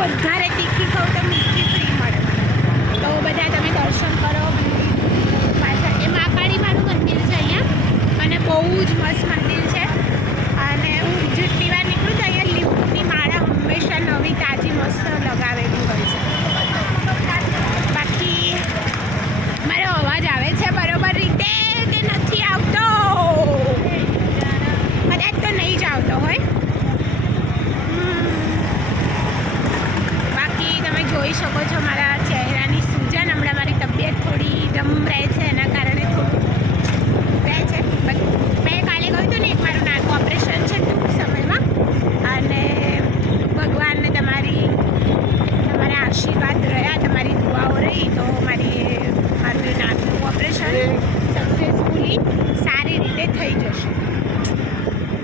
કે હું બહુ વધારે તીખી ખાઉં તો મીઠી ફ્રી મળે મને તો બધા તમે દર્શન કરો પાછળ એ મહાકાળીમાનું મંદિર છે અહીંયા અને બહુ જ મસ્ત મંદિર છે અને હું જેટલી વાર નીકળું તો અહીંયા લીંબુની માળા હંમેશા નવી તાજી મસ્ત લગાવેલી હોય છે બાકી મારો અવાજ આવે છે બરોબર રીતે કે નથી આવતો કદાચ તો નહીં જ આવતો હોય હમ. બાકી તમે જોઈ શકો છો મારા ચહેરાની સૂજન હમણાં મારી તબિયત થોડી ડમ રહે છે એના કારણે થોડું રહે છે But મેં કાલે કહ્યું હતું ને એક મારું નાનું ઓપરેશન છે ટૂંક સમયમાં અને ભગવાનને તમારી તમારા આશીર્વાદ રહ્યા તમારી દુઆઓ રહી તો મારી મારું એ નાનું ઓપરેશન સક્સેસફુલી સારી રીતે થઈ જશે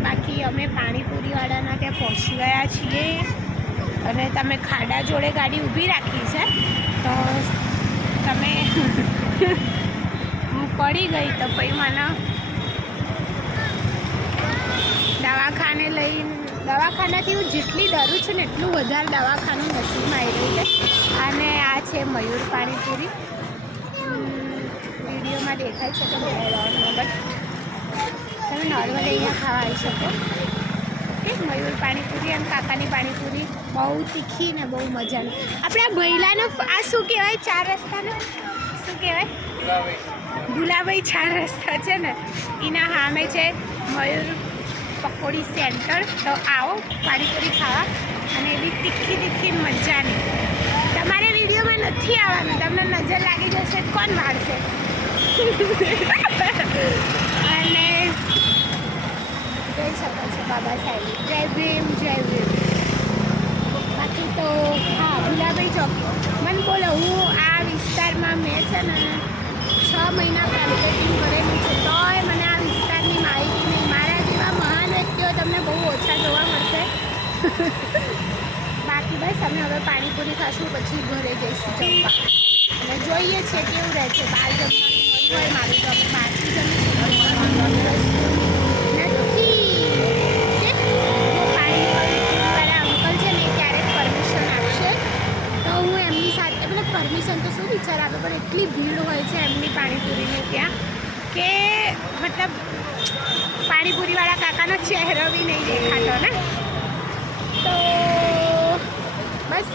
બાકી અમે પાણીપુરીવાળાના ત્યાં પહોંચી ગયા છીએ અને તમે ખાડા જોડે ગાડી ઊભી રાખી છે. તો તમે હું પડી ગઈ તો પછી મને દવાખાને લઈ દવાખાનાથી હું જેટલી ડરું છું ને એટલું વધારે દવાખાનું નસીબમાં આવી છે. અને આ છે મયુર પાણીપુરી. વિડીયોમાં દેખાય છે તો બટ તમે નોર્મલી અહીંયા ખાવા આવી શકો. ઓકે, મયુર પાણીપુરી અને કાકાની પાણીપુરી. બહુ તીખી ને બહુ મજાની. આપણે આ ભૈલાનો આ શું કહેવાય? ચાર રસ્તાનો? શું કહેવાય? ગુલાબાઈ ચાર રસ્તા છે ને? એના સામે છે મયુર પકોડી સેન્ટર. તો આવો, પાણીપુરી ખાવા. અને એવી તીખી તીખી મજાની. તમારે વિડીયોમાં નથી આવવાનું. તમને નજર લાગી જશે કોણ વાળશે અને જોઈ છો સાહેબ જય ભીમ બાકી તો હા ભુલાભાઈ ચોક મને બોલો હું આ વિસ્તારમાં મેં છે ને છ મહિના માર્કેટિંગ કરેલું છે તોય મને આ વિસ્તારની માહિતી નહીં મારા જેવા મહાન વ્યક્તિઓ તમને બહુ ઓછા જોવા મળશે બાકી બસ અમે હવે પાણીપુરી ખાશું, પછી ઘરે જઈશું. જમવા અને જોઈએ છે કેવું રહે છે. બહાર જમવાનું હોય, મારું તો અમે બહારથી જમીશું નથી કે જો પાણીપુરીવાળા અંકલ છે ને એ ક્યારેક પરમિશન આપશે તો હું એમની સાથે મતલબ પરમિશન તો શું વિચાર આવે, પણ એટલી ભીડ હોય છે એમની પાણીપુરીને ત્યાં કે મતલબ પાણીપુરીવાળા કાકાનો ચહેરો બી નહીં દેખાતો ને? તો બસ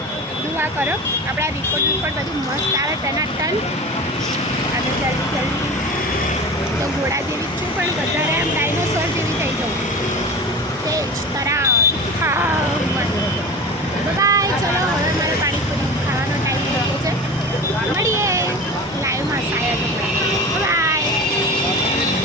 દુઆ કરો. આપણા રિપોર્ટ રિપોર્ટ બધું મસ્ત આવે તેના ટન અને જલ્દી જલ્દી તો ઘોડા જેવી છું, પણ વધારે આમ